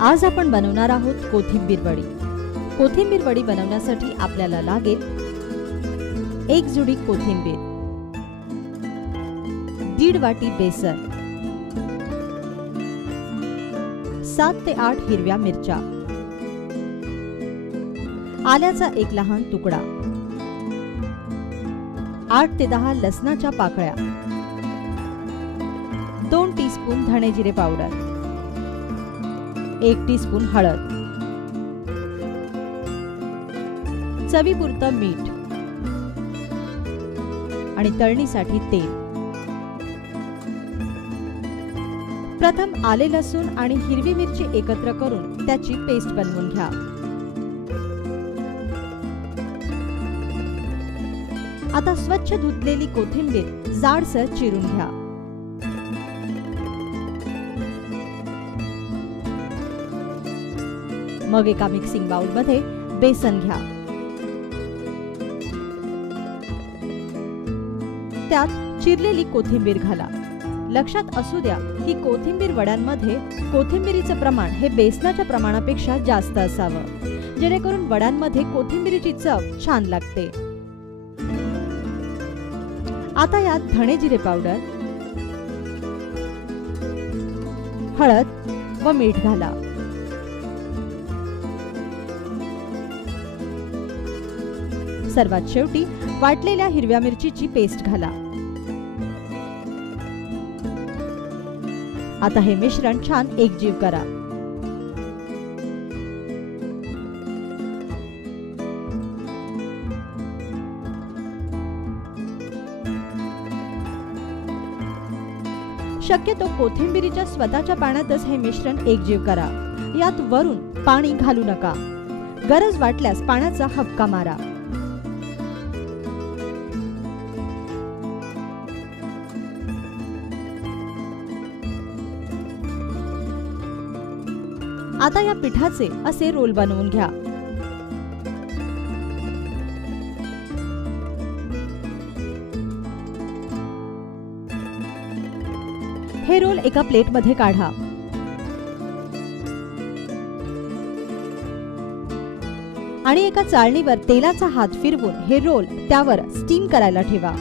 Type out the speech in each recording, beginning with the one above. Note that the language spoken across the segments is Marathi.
आज आपण बनवणार आहोत कोथिंबीर वडी। कोथिंबीर वडी बनवण्यासाठी आपल्याला लागेल 1 जुडी कोथिंबीर, 1.5 वाटी बेसन, 7 ते 8 हिरव्या मिरच्या, आल्याचा 1 लहान तुकडा, 8 ते 10 लसणाच्या पाकळ्या, 2 टीस्पून धणे जिरे पावडर, 1 टीस्पून हळद, चवीपुरतं मीठ आणि तळणीसाठी तेल। प्रथम आले लसूण आणि हिरवी मिरची एकत्र करून त्याची पेस्ट बनवून घ्या। आता स्वच्छ धुतलेली कोथिंबीर जाडसर चिरून घ्या। मग एका मिक्सिंग बाउल मध्ये बेसन घ्या, त्यात चिरलेली कोथिंबीर घाला। लक्षात असू द्या की कोथिंबीर वड्यांमध्ये कोथिंबीरीचं प्रमाण हे बेसनाच्या प्रमाणापेक्षा जास्त असावं, जेणेकरून वड्यांमध्ये कोथिंबीरीची चव छान लागते। आता यात धणे जिरे पावडर, हळद व मीठ घाला। सर्वात शेवटी वाटलेल्या हिरव्या मिरचीची पेस्ट घाला। आता हे मिश्रण छान एकजीव करा। शक्यतो कोथिंबीरीच्या स्वतःच्या पाण्यातच हे मिश्रण एकजीव करा। यात वरून पाणी घालू नका। गरज वाटल्यास पाण्याचा हबका मारा। आता या पिठाचे असे रोल बनवून घ्या। हे रोल एका प्लेट मध्ये काढा। आणि एका चाळणीवर तेलाचा हात फिरवून हे रोल त्यावर स्टीम करायला ठेवा।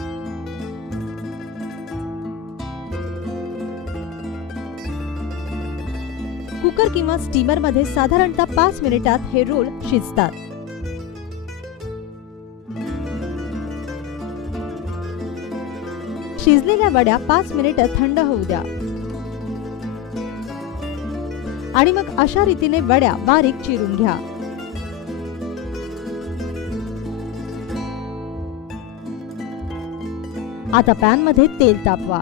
कुकर किंवा स्टीमर मध्ये साधारणतः 5 मिनिटात हे रोल शिजतात। शिजलेल्या वड्या 5 मिनिटे थंड होऊ द्या आणि मग अशा रीतीने वड्या बारीक चिरून घ्या। आता पॅन मध्ये तेल तापवा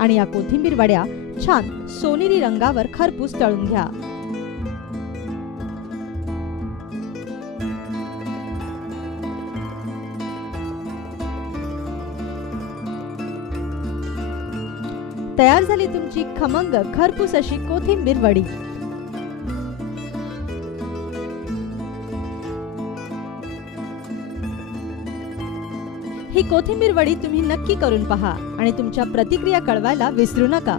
आणि या कोथिंबीर वड्या छान सोनेरी रंगावर खरपूस तळून घ्या। तयार झाली तुमची खमंग खरपूस अशी कोथिंबीर वडी। ही कोथिंबीर वडी तुम्ही नक्की करून पहा आणि तुमच्या प्रतिक्रिया कळवायला विसरू नका।